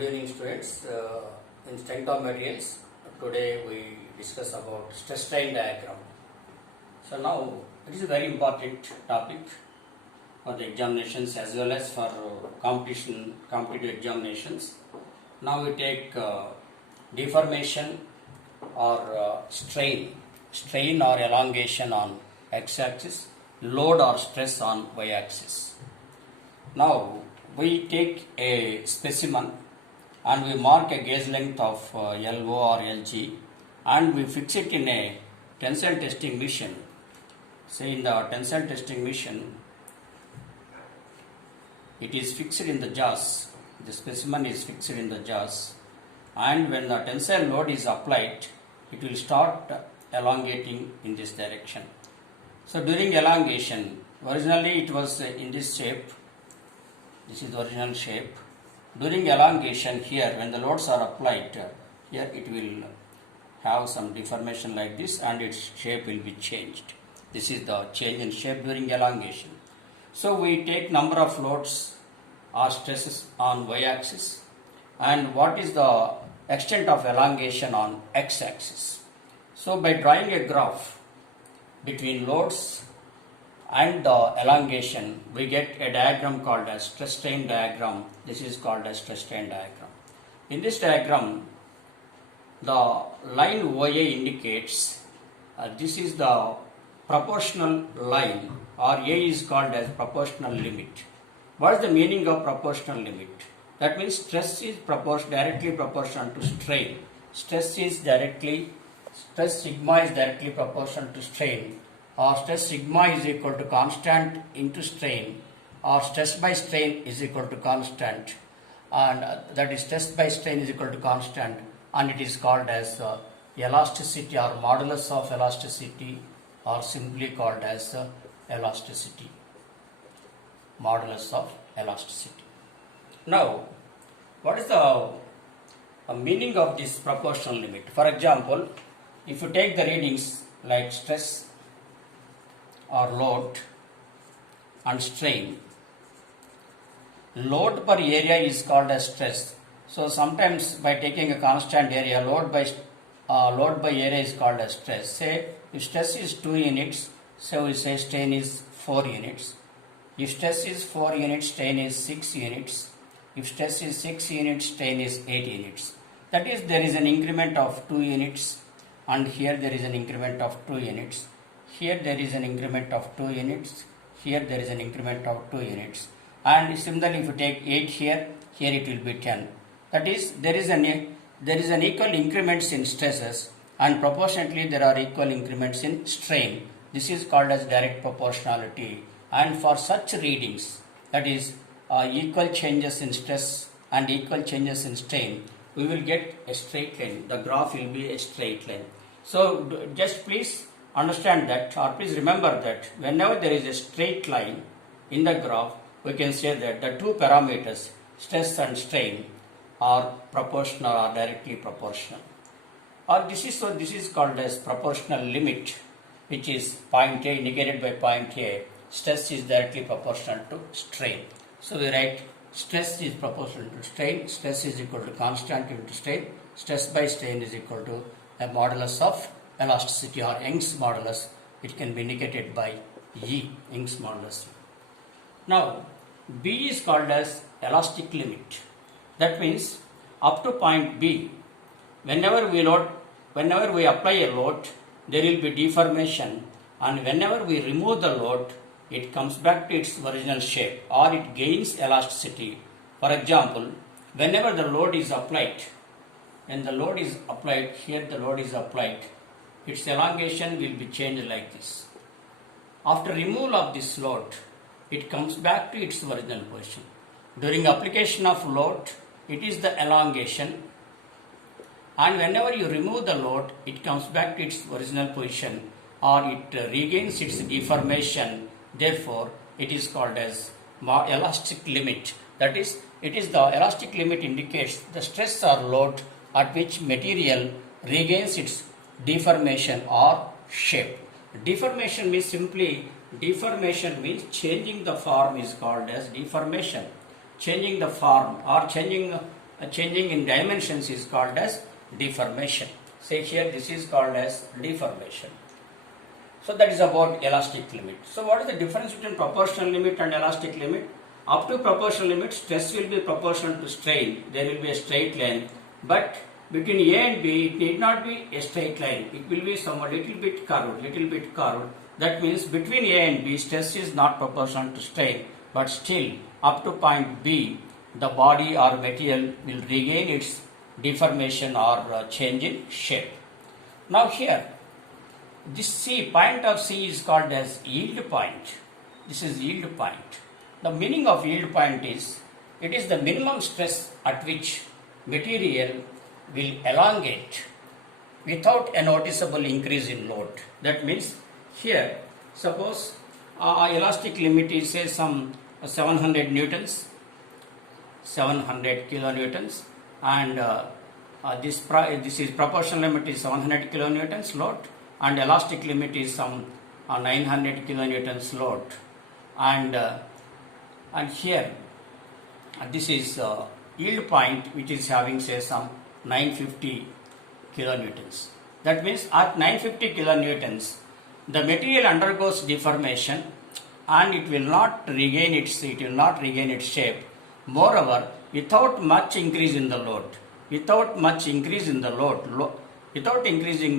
Good evening, students. In strength of materials, today we discuss about stress strain diagram. So now it is a very important topic for the examinations as well as for competitive examinations. Now we take deformation or strain or elongation on x-axis, load or stress on y-axis. Now we take a specimen and we mark a gauge length of LO or LG and we fix it in a tensile testing machine. Say in the tensile testing machine, it is fixed in the jaws. The specimen is fixed in the jaws, and when the tensile load is applied, it will start elongating in this direction. So during elongation, originally it was in this shape. This is the original shape. During elongation here, when the loads are applied, here it will have some deformation like this and its shape will be changed. This is the change in shape during elongation. So we take number of loads or stresses on y-axis and what is the extent of elongation on x-axis. So by drawing a graph between loads and the elongation, we get a diagram called as stress strain diagram. This is called as stress strain diagram. In this diagram, the line OA indicates this is the proportional line, or A is called as proportional limit. What is the meaning of proportional limit? That means stress is directly proportional to strain. Stress sigma is directly proportional to strain, or stress sigma is equal to constant into strain, or stress by strain is equal to constant, and that is stress by strain is equal to constant, and it is called as elasticity or modulus of elasticity, or simply called as elasticity, modulus of elasticity. Now, what is the meaning of this proportional limit? For example, if you take the readings like stress or load and strain, load per area is called as stress. So sometimes by taking a constant area, load by area is called as stress. Say if stress is 2 units, so we say strain is 4 units. If stress is 4 units, strain is 6 units. If stress is 6 units, strain is 8 units. That is, there is an increment of 2 units, and here there is an increment of 2 units. Here there is an increment of 2 units. Here there is an increment of 2 units. And similarly, if you take 8 here, here it will be 10. That is, there is an equal increments in stresses, and proportionately there are equal increments in strain. This is called as direct proportionality. And for such readings, that is equal changes in stress and equal changes in strain, we will get a straight line. The graph will be a straight line. So just please understand that, or please remember that whenever there is a straight line in the graph, we can say that the two parameters, stress and strain, are proportional or directly proportional. Or this is called as proportional limit, which is point A, indicated by point A. Stress is directly proportional to strain. So we write stress is proportional to strain, stress is equal to constant into strain, stress by strain is equal to a modulus of elasticity, or Young's modulus. It can be indicated by E, Young's modulus. Now, B is called as elastic limit. That means up to point B, whenever we apply a load, there will be deformation, and whenever we remove the load, it comes back to its original shape, or it gains elasticity. For example, whenever the load is applied, when the load is applied, here the load is applied, its elongation will be changed like this. After removal of this load, it comes back to its original position. During application of load, it is the elongation, and whenever you remove the load, it comes back to its original position, or it regains its deformation. Therefore, it is called as elastic limit. That is, it is the elastic limit indicates the stress or load at which material regains its deformation or shape. Deformation means changing the form is called as deformation. Changing the form or changing changing in dimensions is called as deformation. Say here this is called as deformation. So that is about elastic limit. So what is the difference between proportional limit and elastic limit? Up to proportional limit, stress will be proportional to strain. There will be a straight line. But between A and B, it need not be a straight line. It will be somewhat little bit curved. That means between A and B, stress is not proportional to strain. But still, up to point B, the body or material will regain its deformation or change in shape. Now here, this C, point of C is called as yield point. This is yield point. The meaning of yield point is, it is the minimum stress at which material will elongate without a noticeable increase in load. That means here, suppose elastic limit is say some 700 newtons, 700 kilonewtons, and this is proportional limit is 700 kilonewtons load, and elastic limit is some 900 kilonewtons load, and here this is yield point which is having say some 950 kilonewtons. That means at 950 kilonewtons the material undergoes deformation and it will not regain its shape. Moreover, without much increase in the load, without increasing the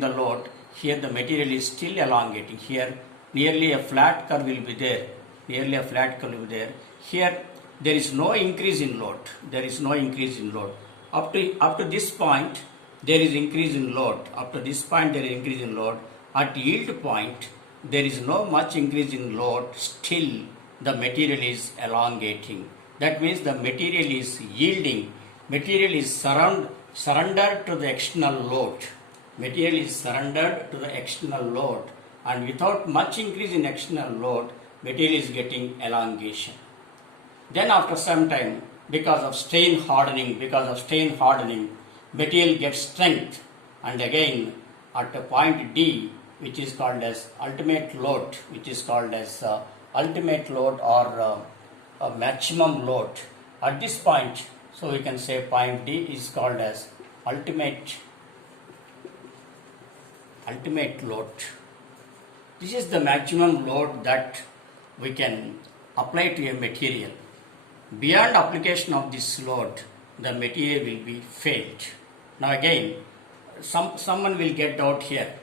load, here the material is still elongating. Here nearly a flat curve will be there. Here there is no increase in load. Up to this point there is increase in load. At yield point there is no much increase in load. Still the material is elongating. That means the material is yielding. Material is surrendered to the external load. And without much increase in external load, material is getting elongation. Then after some time, because of strain hardening, material gets strength, and again at a point D, which is called as ultimate load, or a maximum load. At this point, so we can say point D is called as ultimate load. This is the maximum load that we can apply to a material. Beyond application of this load, the material will be failed. Now again, someone will get doubt here.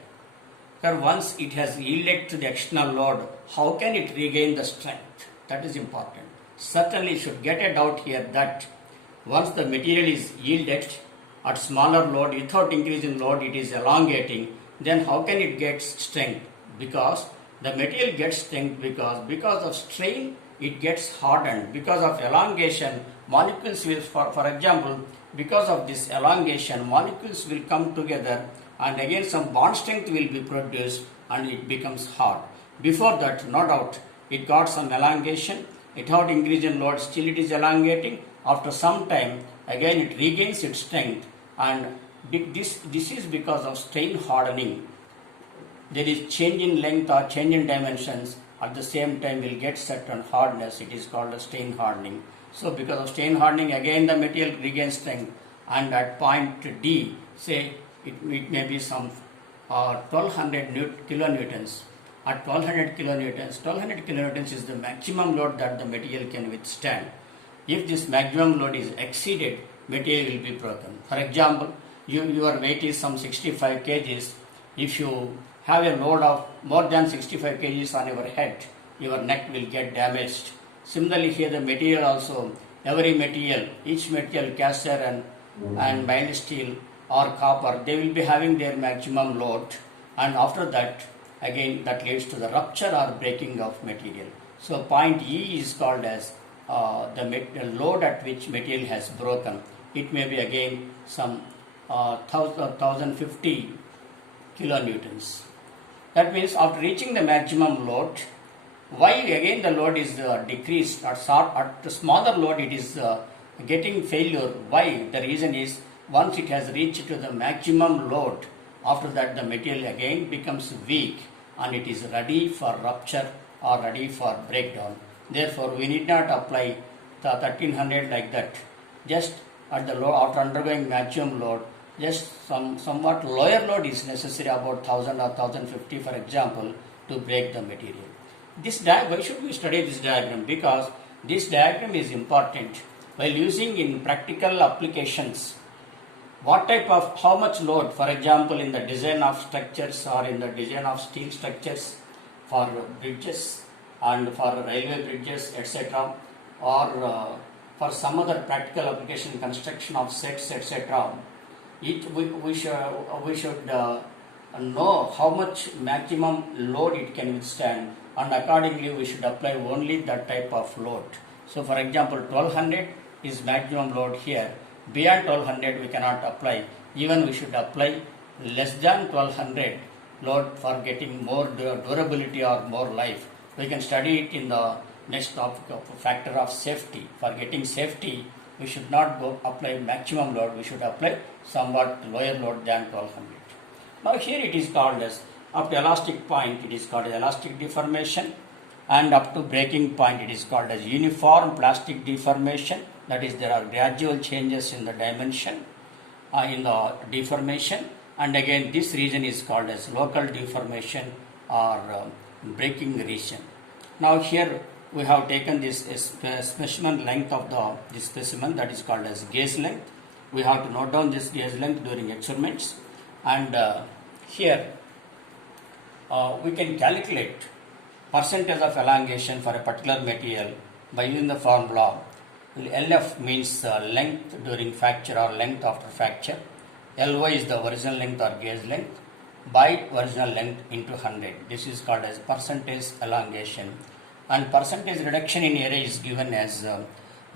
Because once it has yielded to the external load, how can it regain the strength? That is important. Certainly should get a doubt here that once the material is yielded at smaller load, without increase in load, it is elongating, then how can it get strength? Because the material gets strength because of strain, it gets hardened. Because of elongation, molecules will, for example, because of this elongation, molecules will come together and again some bond strength will be produced and it becomes hard. Before that, no doubt, it got some elongation, without increase in load, still it is elongating. After some time, again it regains its strength, and this is because of strain hardening. There is change in length or change in dimensions. At the same time, will get certain hardness. It is called a strain hardening. So because of strain hardening, again the material regains strength, and at point D, say it may be some 1200 kilonewtons. At 1200 kilonewtons is the maximum load that the material can withstand. If this maximum load is exceeded, material will be broken. For example, your weight is some 65 kgs. If you have a load of more than 65 kgs on your head, your neck will get damaged. Similarly, here the material also, each material, cast iron and mild steel or copper, they will be having their maximum load, and after that, again that leads to the rupture or breaking of material. So point E is called as the load at which material has broken. It may be again some 1050 kilonewtons. That means after reaching the maximum load, why again the load is decreased? At the smaller load it is getting failure. Why? The reason is once it has reached to the maximum load, after that the material again becomes weak and it is ready for rupture or ready for breakdown. Therefore, we need not apply the 1300 like that. Just at the load after undergoing maximum load, just somewhat lower load is necessary, about 1000 or 1050 for example, to break the material. Why should we study this diagram? Because this diagram is important while using in practical applications. What type of, how much load, for example, in the design of structures or in the design of steel structures for bridges and for railway bridges, etc., or for some other practical application, construction of sets, etc. We should know how much maximum load it can withstand, and accordingly we should apply only that type of load. So, for example, 1200 is maximum load here. Beyond 1200 we cannot apply. Even we should apply less than 1200 load for getting more durability or more life. We can study it in the next topic of factor of safety. For getting safety, we should not go apply maximum load. We should apply somewhat lower load than 1200. Now here it is called as, up to elastic point it is called as elastic deformation, and up to breaking point it is called as uniform plastic deformation. That is, there are gradual changes in the dimension in the deformation, and again this region is called as local deformation or breaking region. Now here we have taken this specimen length of this specimen, that is called as gauge length. We have to note down this gauge length during experiments, and here we can calculate percentage of elongation for a particular material by using the formula. LF means length during fracture or length after fracture. Ly is the original length or gauge length by original length into 100. This is called as percentage elongation, and percentage reduction in area is given as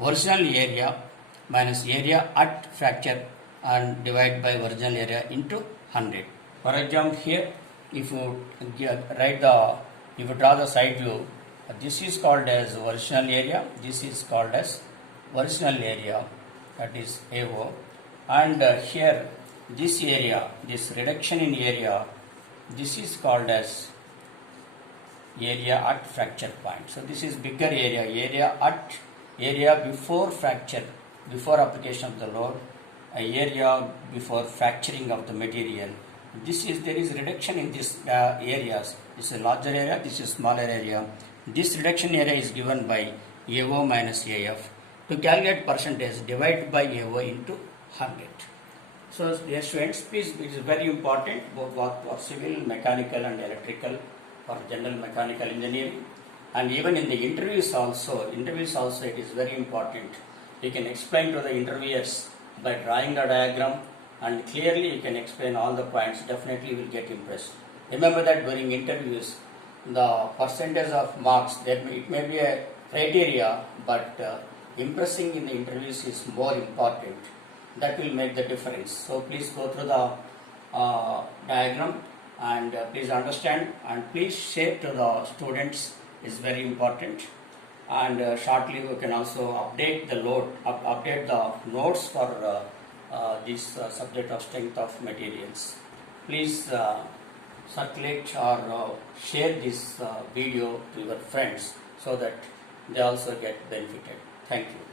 original area minus area at fracture and divided by original area into 100. For example, here if you if you draw the side view, this is called as original area, this is called as original area, that is AO, and here this area, this reduction in area, this is called as area at fracture point. So this is bigger area before fracture, before application of the load, area before fracturing of the material. There is reduction in these areas. This is a larger area, this is smaller area. This reduction area is given by AO minus AF. To calculate percentage, divide by AO into 100. So, dear students, please, it is very important both for civil, mechanical and electrical, for general mechanical engineering, and even in the interviews also it is very important. You can explain to the interviewers by drawing a diagram, and clearly you can explain all the points. Definitely you will get impressed. Remember that during interviews, the percentage of marks, it may be a criteria, but impressing in the interviews is more important. That will make the difference. So please go through the diagram, and please understand, and please share to the students is very important. And shortly we can also update the update the notes for this subject of strength of materials. Please circulate or share this video to your friends so that they also get benefited. Thank you.